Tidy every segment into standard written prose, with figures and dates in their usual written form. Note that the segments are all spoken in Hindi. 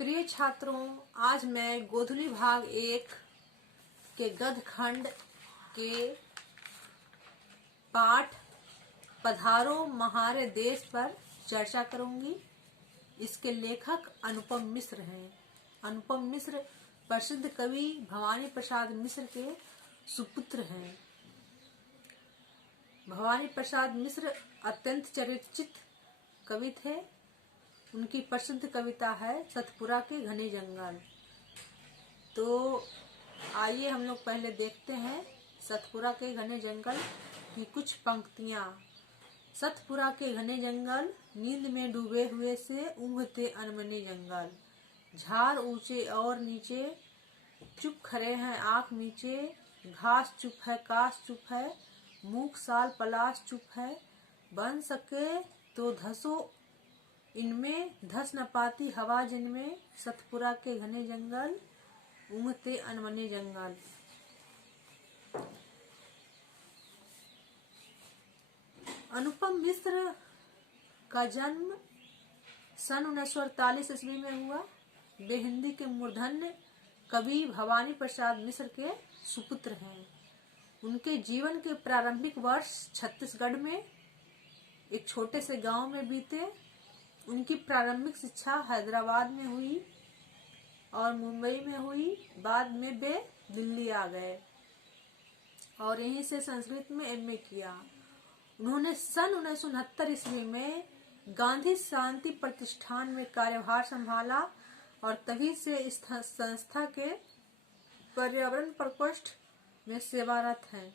प्रिय छात्रों, आज मैं गोधुली भाग 1 के गद्य खंड के पाठ पधारो महारे देश पर चर्चा करूंगी। इसके लेखक अनुपम मिश्र हैं। अनुपम मिश्र प्रसिद्ध कवि भवानी प्रसाद मिश्र के सुपुत्र हैं। भवानी प्रसाद मिश्र अत्यंत चर्चित कवि थे। उनकी प्रसिद्ध कविता है सतपुरा के घने जंगल। तो आइए हम लोग पहले देखते हैं सतपुरा के घने जंगल की कुछ पंक्तियां। सतपुरा के घने जंगल, नींद में डूबे हुए से ऊँघते अनमने जंगल। झाड़ ऊंचे और नीचे, चुप खड़े हैं आंख नीचे। घास चुप है, काश चुप है, मूक साल पलाश चुप है। बन सके तो धसो इनमें, धस न पाती हवा जिनमें। सतपुरा के घने जंगल, ऊँघते अनमने जंगल। अनुपम मिश्र का जन्म सन 1948 ईस्वी में हुआ। वे हिंदी के मूर्धन्य कवि भवानी प्रसाद मिश्र के सुपुत्र हैं। उनके जीवन के प्रारंभिक वर्ष छत्तीसगढ़ में एक छोटे से गांव में बीते। उनकी प्रारंभिक शिक्षा हैदराबाद में हुई और मुंबई में हुई। बाद में वे दिल्ली आ गए और यहीं से संस्कृत में एमए किया। उन्होंने सन 1969 ईस्वी में गांधी शांति प्रतिष्ठान में कार्यभार संभाला और तभी से इस संस्था के पर्यावरण प्रकोष्ठ में सेवारत हैं।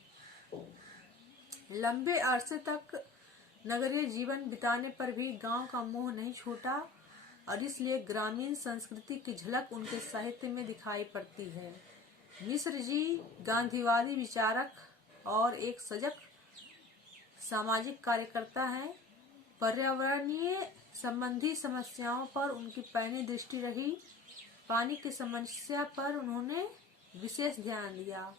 लंबे अरसे तक नगरीय जीवन बिताने पर भी गांव का मोह नहीं छूटा और इसलिए ग्रामीण संस्कृति की झलक उनके साहित्य में दिखाई पड़ती है। मिश्र जी गांधीवादी विचारक और एक सजग सामाजिक कार्यकर्ता हैं। पर्यावरणीय संबंधी समस्याओं पर उनकी पैनी दृष्टि रही। पानी की समस्या पर उन्होंने विशेष ध्यान दिया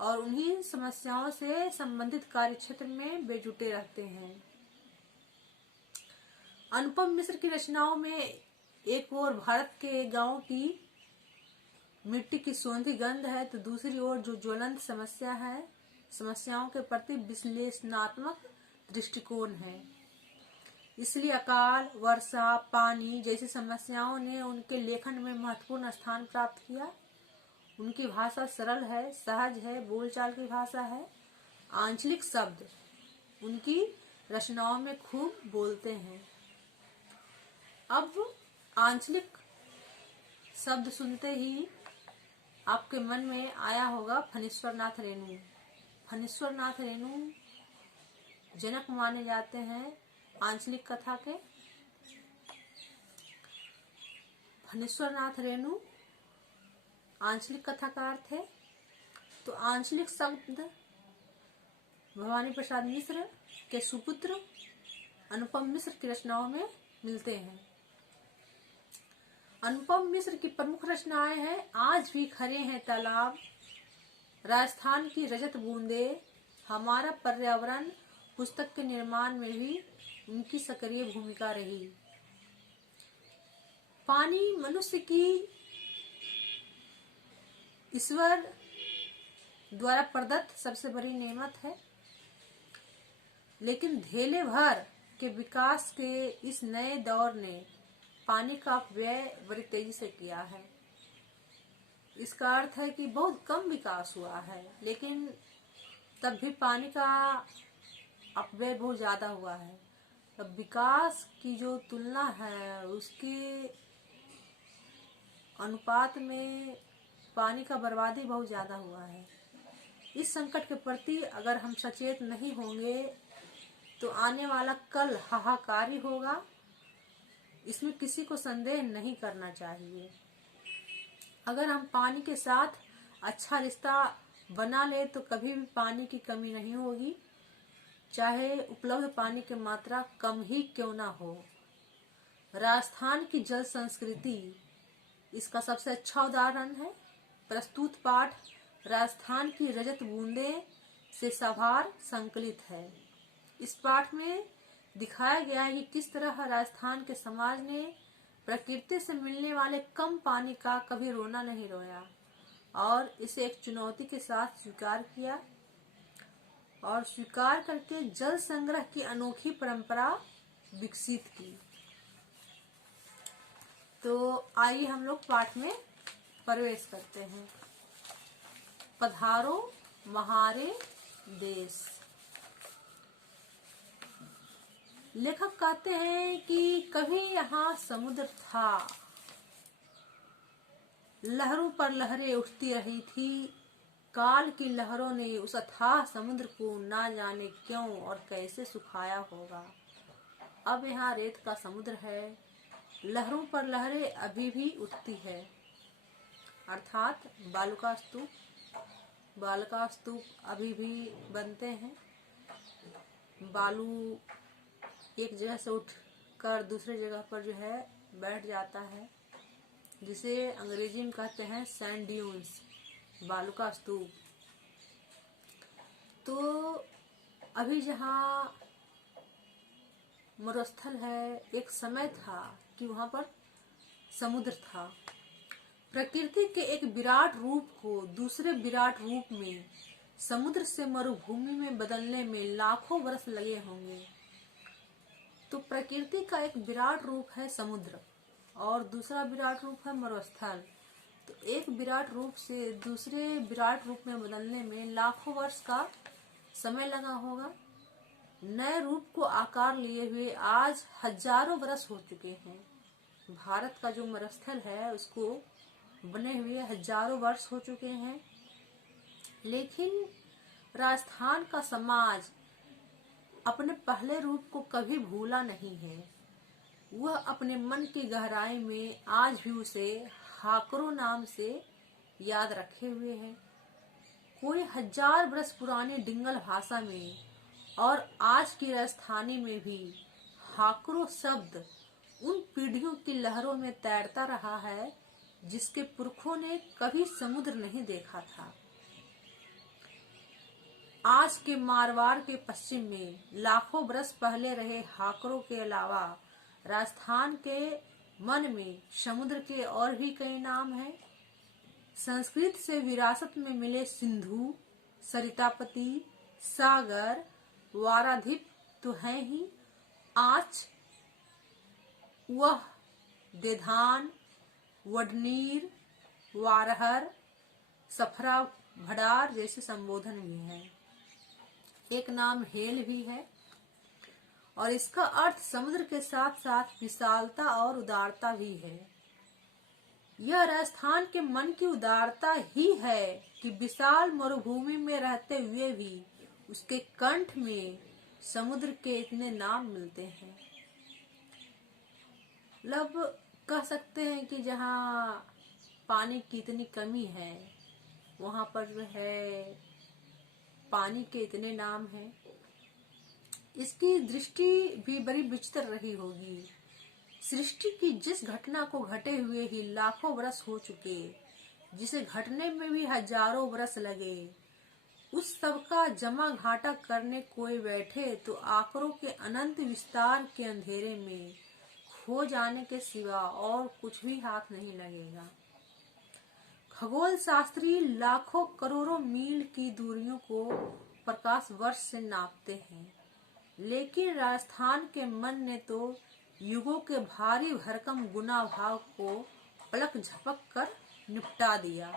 और उन्हीं समस्याओं से संबंधित कार्यक्षेत्र में वे जुटे रहते हैं। अनुपम मिश्र की रचनाओं में एक ओर भारत के गांव की मिट्टी की सौंधी गंध है तो दूसरी ओर जो ज्वलंत समस्याओं के प्रति विश्लेषणात्मक दृष्टिकोण है। इसलिए अकाल, वर्षा, पानी जैसी समस्याओं ने उनके लेखन में महत्वपूर्ण स्थान प्राप्त किया। उनकी भाषा सरल है, सहज है, बोलचाल की भाषा है। आंचलिक शब्द उनकी रचनाओं में खूब बोलते हैं। अब आंचलिक शब्द सुनते ही आपके मन में आया होगा फणीश्वर नाथ रेणु। फणीश्वर नाथ रेणु जनक माने जाते हैं आंचलिक कथा के। फणीश्वर नाथ रेणु आंचलिक कथाकार थे। तो आंचलिक शब्द भवानी प्रसाद मिश्र के सुपुत्र अनुपम मिश्र की रचनाओं में मिलते हैं। अनुपम मिश्र की प्रमुख रचनाएं हैं आज भी खरे हैं तालाब, राजस्थान की रजत बूंदे, हमारा पर्यावरण। पुस्तक के निर्माण में भी उनकी सक्रिय भूमिका रही। पानी मनुष्य की ईश्वर द्वारा प्रदत्त सबसे बड़ी नेमत है, लेकिन धेले भर के विकास के इस नए दौर ने पानी का अपव्यय बड़ी तेजी से किया है। इसका अर्थ है कि बहुत कम विकास हुआ है, लेकिन तब भी पानी का अपव्यय बहुत ज्यादा हुआ है। अब विकास की जो तुलना है उसके अनुपात में पानी का बर्बादी बहुत ज्यादा हुआ है। इस संकट के प्रति अगर हम सचेत नहीं होंगे तो आने वाला कल हाहाकारी होगा। इसमें किसी को संदेह नहीं करना चाहिए। अगर हम पानी के साथ अच्छा रिश्ता बना ले तो कभी भी पानी की कमी नहीं होगी, चाहे उपलब्ध पानी की मात्रा कम ही क्यों ना हो। राजस्थान की जल संस्कृति इसका सबसे अच्छा उदाहरण है। प्रस्तुत पाठ राजस्थान की रजत बूंदे से साभार संकलित है। इस पाठ में दिखाया गया है कि किस तरह राजस्थान के समाज ने प्रकृति से मिलने वाले कम पानी का कभी रोना नहीं रोया और इसे एक चुनौती के साथ स्वीकार किया और स्वीकार करके जल संग्रह की अनोखी परंपरा विकसित की। तो आइए हम लोग पाठ में प्रवेश करते हैं। पधारो महारे देश। लेखक कहते हैं कि कभी यहाँ समुद्र था, लहरों पर लहरें उठती रही थी। काल की लहरों ने उस अथाह समुद्र को ना जाने क्यों और कैसे सुखाया होगा। अब यहाँ रेत का समुद्र है, लहरों पर लहरें अभी भी उठती है, अर्थात बालुका स्तूप अभी भी बनते हैं। बालू एक जगह से उठकर दूसरे जगह पर जो है बैठ जाता है, जिसे अंग्रेजी में कहते हैं सैंड ड्यून्स, बालुका स्तूप। तो अभी जहाँ मरुस्थल है, एक समय था कि वहां पर समुद्र था। प्रकृति के एक विराट रूप को दूसरे विराट रूप में समुद्र से मरुभूमि में बदलने में लाखों वर्ष लगे होंगे। तो प्रकृति का एक विराट रूप है समुद्र और दूसरा विराट रूप है मरुस्थल। तो एक विराट रूप से दूसरे विराट रूप में बदलने में लाखों वर्ष का समय लगा होगा। नए रूप को आकार लिए हुए आज हजारों वर्ष हो चुके हैं। भारत का जो मरुस्थल है उसको बने हुए हजारों वर्ष हो चुके हैं, लेकिन राजस्थान का समाज अपने पहले रूप को कभी भूला नहीं है। वह अपने मन की गहराई में आज भी उसे हाकरो नाम से याद रखे हुए है। कोई 1000 वर्ष पुरानी डिंगल भाषा में और आज की राजस्थानी में भी हाकरो शब्द उन पीढ़ियों की लहरों में तैरता रहा है जिसके पुरखों ने कभी समुद्र नहीं देखा था। आज के मारवाड़ के पश्चिम में लाखों वर्ष पहले रहे हाकरों के अलावा राजस्थान के मन में समुद्र के और भी कई नाम हैं। संस्कृत से विरासत में मिले सिंधु, सरितापति, सागर, वाराधिप तो हैं ही। आज वह देधान, वडनीर, वारहर, सफरा, भडार जैसे संबोधन भी हैं। एक नाम हेल भी है और इसका अर्थ समुद्र के साथ साथ विशालता और उदारता भी है। यह राजस्थान के मन की उदारता ही है कि विशाल मरुभूमि में रहते हुए भी उसके कंठ में समुद्र के इतने नाम मिलते हैं। मतलब कह सकते हैं कि जहाँ पानी की इतनी कमी है वहां पर जो है पानी के इतने नाम हैं। इसकी दृष्टि भी बड़ी विचित्र रही होगी। सृष्टि की जिस घटना को घटे हुए ही लाखों वर्ष हो चुके, जिसे घटने में भी हजारों वर्ष लगे, उस सब का जमा घाटा करने कोई बैठे तो आंकड़ों के अनंत विस्तार के अंधेरे में खो जाने के सिवा और कुछ भी हाथ नहीं लगेगा। खगोल शास्त्री लाखों करोड़ों मील की दूरियों को प्रकाश वर्ष से नापते हैं, लेकिन राजस्थान के मन ने तो युगों के भारी भरकम गुना भाव को पलक झपक कर निपटा दिया।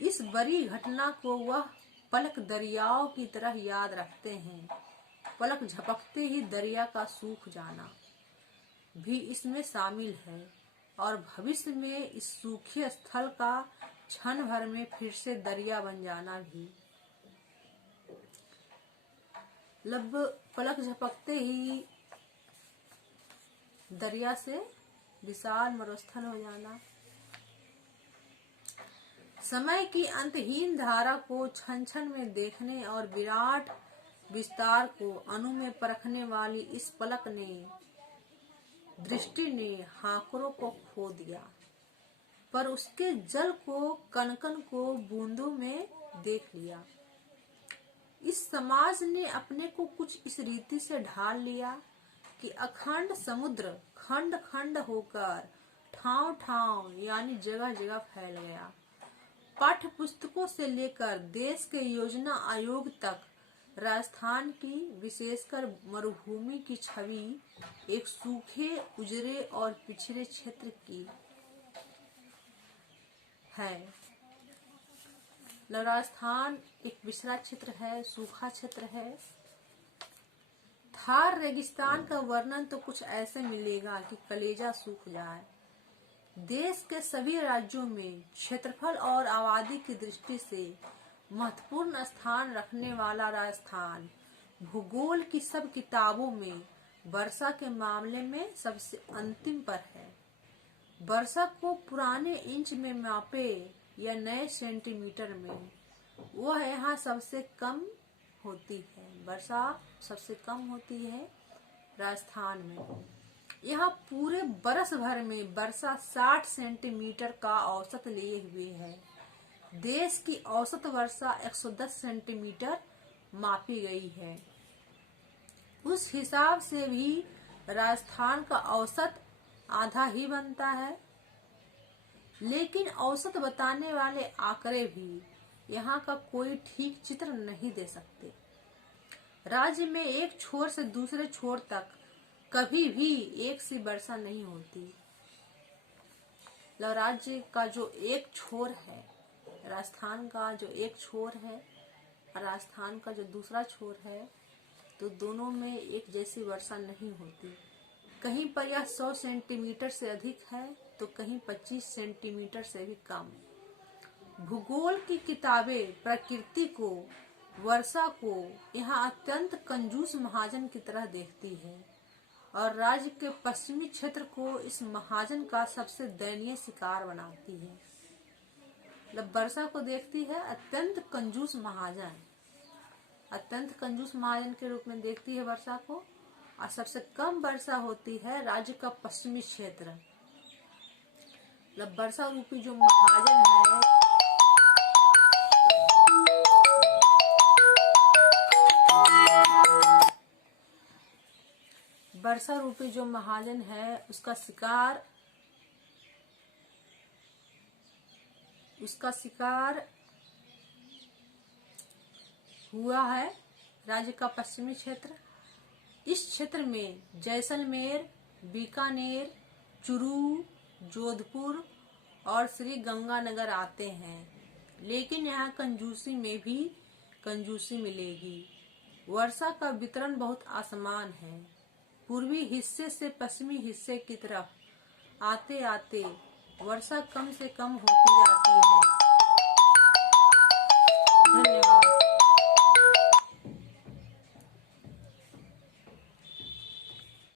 इस बड़ी घटना को वह पलक दरियाओं की तरह याद रखते हैं। पलक झपकते ही दरिया का सूख जाना भी इसमें शामिल है और भविष्य में इस सूखे स्थल का क्षण भर में फिर से दरिया बन जाना भी। पलक झपकते ही दरिया से विशाल मरुस्थल हो जाना। समय की अंतहीन धारा को छन छन में देखने और विराट विस्तार को अणु में परखने वाली इस पलक ने दृष्टि ने हाकरों को खो दिया, पर उसके जल को कनकन को बूंदों में देख लिया। इस समाज ने अपने को कुछ इस रीति से ढाल लिया कि अखंड समुद्र खंड खंड होकर ठाव ठाव यानी जगह जगह फैल गया। पाठ्य पुस्तकों से लेकर देश के योजना आयोग तक राजस्थान की, विशेषकर मरुभूमि की छवि एक सूखे, उजड़े और पिछड़े क्षेत्र की है। राजस्थान एक पिछड़ा क्षेत्र है, सूखा क्षेत्र है। थार रेगिस्तान का वर्णन तो कुछ ऐसे मिलेगा कि कलेजा सूख जाए। देश के सभी राज्यों में क्षेत्रफल और आबादी की दृष्टि से महत्वपूर्ण स्थान रखने वाला राजस्थान भूगोल की सब किताबों में वर्षा के मामले में सबसे अंतिम पर है। वर्षा को पुराने इंच में मापे या नए सेंटीमीटर में, वह यहाँ सबसे कम होती है। वर्षा सबसे कम होती है राजस्थान में। यहाँ पूरे बरस भर में वर्षा 60 सेंटीमीटर का औसत लिए हुए है। देश की औसत वर्षा 110 सेंटीमीटर मापी गई है। उस हिसाब से भी राजस्थान का औसत आधा ही बनता है। लेकिन औसत बताने वाले आंकड़े भी यहाँ का कोई ठीक चित्र नहीं दे सकते। राज्य में एक छोर से दूसरे छोर तक कभी भी एक सी वर्षा नहीं होती। राज्य का जो एक छोर है, राजस्थान का जो एक छोर है, राजस्थान का जो दूसरा छोर है, तो दोनों में एक जैसी वर्षा नहीं होती। कहीं पर यह 100 सेंटीमीटर से अधिक है तो कहीं 25 सेंटीमीटर से भी कम। भूगोल की किताबें प्रकृति को, वर्षा को यहाँ अत्यंत कंजूस महाजन की तरह देखती है और राज्य के पश्चिमी क्षेत्र को इस महाजन का सबसे दयनीय शिकार बनाती है। मतलब वर्षा को देखती है अत्यंत कंजूस महाजन, अत्यंत कंजूस महाजन के रूप में देखती है वर्षा को। और सबसे कम वर्षा होती है राज्य का पश्चिमी क्षेत्र। मतलब वर्षा रूपी जो महाजन है, वर्षा रूपी जो महाजन है उसका शिकार हुआ है राज्य का पश्चिमी क्षेत्र। इस क्षेत्र में जैसलमेर, बीकानेर, चूरू, जोधपुर और श्री गंगानगर आते हैं। लेकिन यहाँ कंजूसी में भी कंजूसी मिलेगी। वर्षा का वितरण बहुत असमान है। पूर्वी हिस्से से पश्चिमी हिस्से की तरफ आते आते वर्षा कम से कम होती जाती